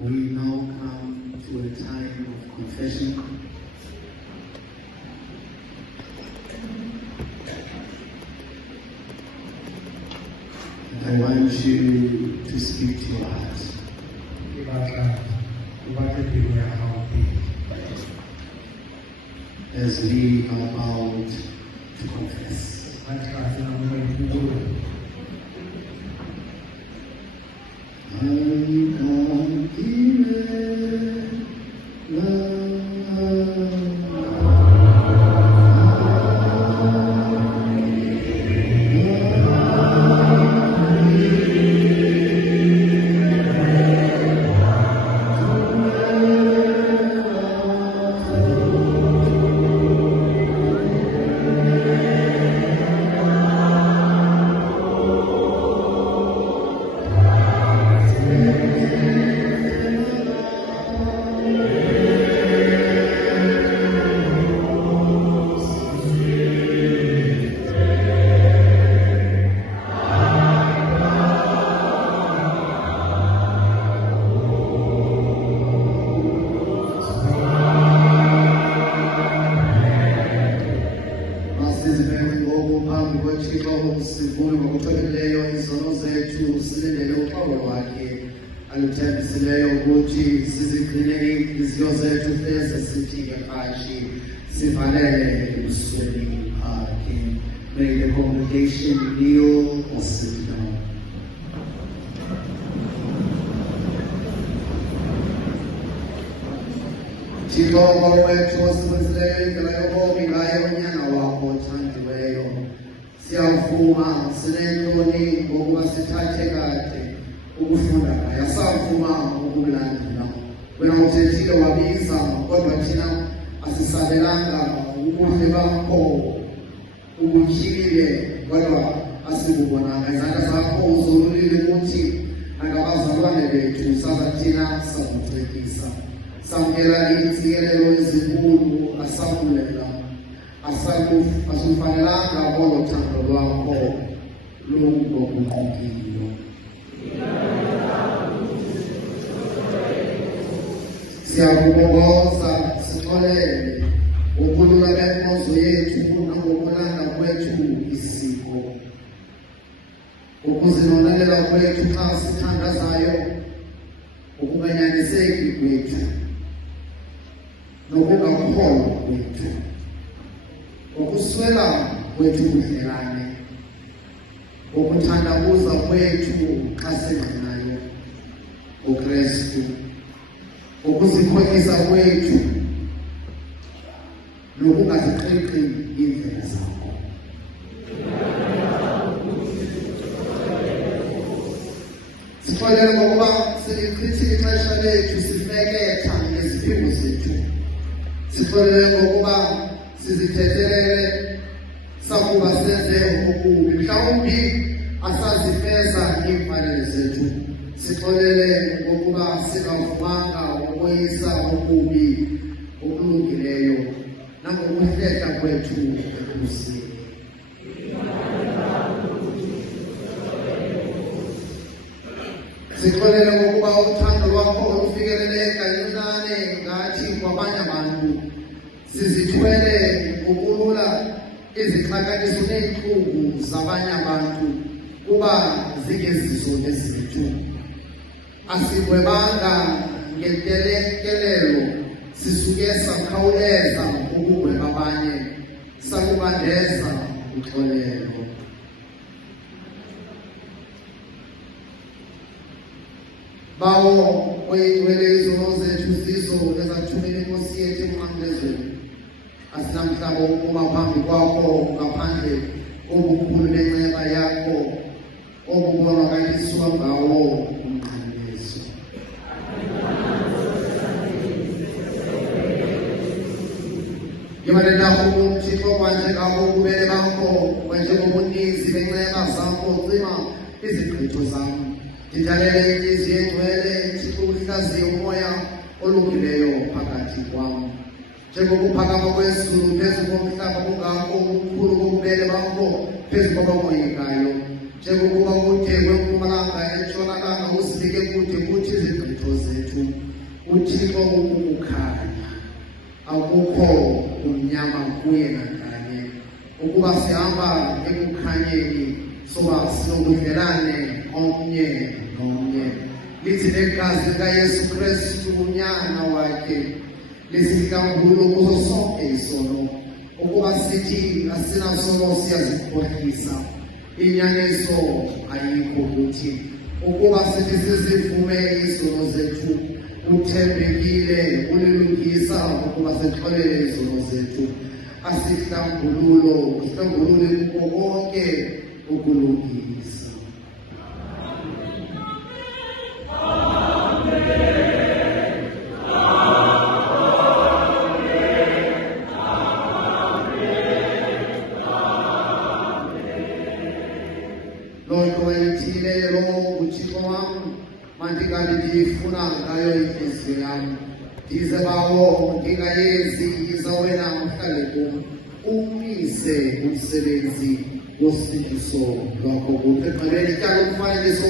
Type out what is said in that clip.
We now come to a time of confession. I want you to speak to your heart. As we are about to confess. May the congregation kneel or sit down. Jehova wethu osinzileyo indlela yobomi ngayo unyana wakho othandiweyo. Siyavuma sinentloni ngokuba sithathe kade ukufunda ngayo. Asavuma ukulandela. Wena uthethile wabiza kodwa thina asisabelanga ubuhle bakho. Ubutyhile kodwa asibubonanga. Izandla zakho uzolulile ukuthi angabazalwane bethu sabathina sakucekisa. Samkela iintsikelelo ezinkulu asabulela. Asufanelanga kolo thando lwakho lungoguqukiyo. Siyakubongoza sixolele ukulula benkozo yethu nangokulanda kwethu isiko. Ukuzinonalela kwethu xa sithandazayo, ukunganyaniseki kwethu nokungakholwa kwethu, ukuswela kwethu ubudlelane, ukuthandabuza kwethu xa singqinayo uKristu, ukuzikhohlisa kwethu nokungaziqiqi iindlela zakho. Sixolele ngokuba silichithile ixesha lethu sifeketha ngeziphiwo zethu. Sixolele ngokuba sizithethelele sakuba senze okubi, mhlawumbi asazifeza iimfanelo zethu. Sixolele ngokuba singavumanga ukoyisa okubi okulungileyo nangokuhlehla kwethu ekhusini. Sixolele ngokuba uthando lwakho lufikeleleka kancinane ngathi kwabanye abantu. Sizithwele ngokulula izixhakaniso neentlungu zabanye abantu kuba zingezizo ezethu. Asigwebanga ngentelekelelo, sisuke sakhawuleza ukugweba abanye, sakubandeza uxolelo. Bawo oyinwele izono zethu zizo ezathumela inkosi yethu emnqamlezweni. Asinamhlaba ukuma phambi kwakho ngaphandle kobukhulu benceba yakho obubonakaliswa ngawo umnqamlezo. Ngimane nakho uThixo kwanjengako ububele bakho, kwanjengobuninzi benceba zakho, cima izigqitho zam. Ndidalele inhliziyo engcwele, Thixo uhlaziye umoya olungileyo phakathi kwam. Njengokuphakama kwezulu phezu komhlaba kungako ubukhulu bobubele bakho phezu kwabamoyikayo. Njengokuba kude kwempumalanga entshonalanga uzinike kude kuthi izigqitho zethu. uThixo ukukhanya, akukho umnyama kuye nakanye. Ukuba sihamba ekukhanyeni soba sinobudlelane omnye nomnye. Lithi negazi likaYesu Kristu unyana wakhe lisihlambululo kuzo sonke isono. Ukuba sithi asinasono siyazikhohlisa, inyaniso ayikho kuthi. Ukuba sithi sizivume izono zethu, uthembekile ulilungisa ukuba sixolele izono zethu. Asihlambulule kuko konke ukulungisa. Lonto wayithile lo uThixo wami, mandingabe ndiyifuna ngayo inhliziyo yami. Ndize bawo ndingayenzi yiza wena uhlale kum, umise umsebenzi wosindiso lwakho kuhle. Ekugqibeleni tyala umfanekiso